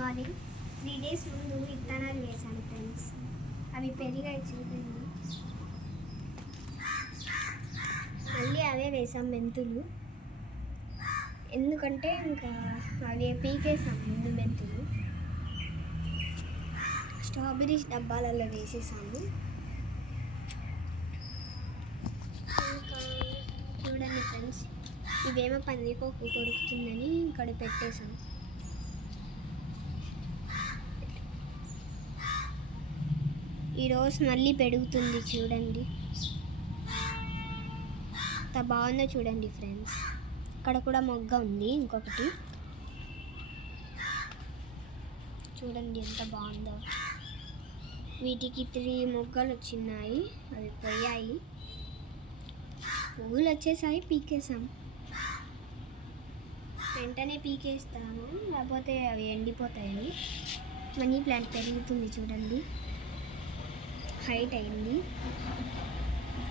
Morning 3 days ముందు విత్తనాలు వేసాను ఫ్రెండ్స్. అవి పెరిగాయి చూడండి. మళ్ళీ అవే వేసాం మెంతులు, ఎందుకంటే ఇంకా అవి పీకేసాం ముందు మెంతులు. స్ట్రాబెర్రీస్ డబ్బాలలో వేసేసాము. ఇంకా చూడండి ఫ్రెండ్స్, ఇవేమో పందికొక్కు కొరుకుతుందని ఇక్కడ పెట్టేసాం. ఈరోజు మళ్ళీ పెరుగుతుంది చూడండి, ఎంత బాగుందో చూడండి ఫ్రెండ్స్. ఇక్కడ కూడా మొగ్గ ఉంది ఇంకొకటి, చూడండి ఎంత బాగుందో. వీటికి 3 మొగ్గలు వచ్చినాయి, అవి పోయాయి. పువ్వులు వచ్చేసాయి, పీకేసాం. వెంటనే పీకేస్తాము, లేకపోతే అవి ఎండిపోతాయని. మనీ ప్లాంట్ పెరుగుతుంది చూడండి, హైట్ అయింది.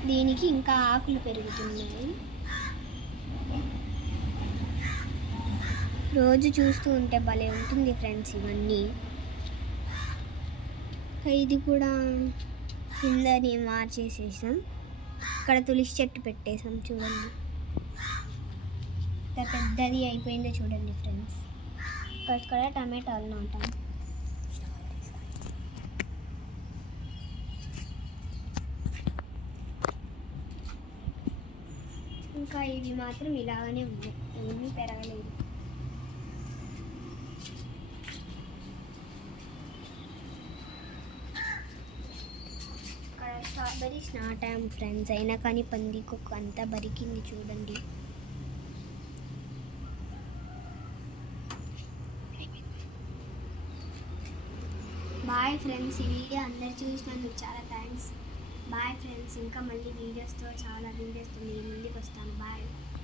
దీనికి ఇంకా ఆకులు పెరుగుతున్నాయి. రోజు చూస్తూ ఉంటే భలే ఉంటుంది ఫ్రెండ్స్ ఇవన్నీ. ఇది కూడా కిందని మార్చేసేసాం. ఇక్కడ తులసి చెట్టు పెట్టేసాం చూడండి, ఎంత పెద్దది అయిపోయిందో చూడండి ఫ్రెండ్స్. ఇక్కడ టమాటాలు నాటాం. ఇంకా ఇవి మాత్రం ఇలాగనే ఉన్నాయి, ఏమీ పెరగలేదు. ఇక్కడ స్ట్రాబెర్రీస్ నాటాం ఫ్రెండ్స్, అయినా కానీ పందికొక్కు అంతా బరికింది చూడండి. బాయ్ ఫ్రెండ్స్, ఈ వీడియో అందరు చూసినందుకు చాలా థ్యాంక్స్. బాయ్ ఫ్రెండ్స్, ఇంకా మళ్ళీ చాలా వీడియోస్తో మీ ముందుకు వస్తాను. బాయ్.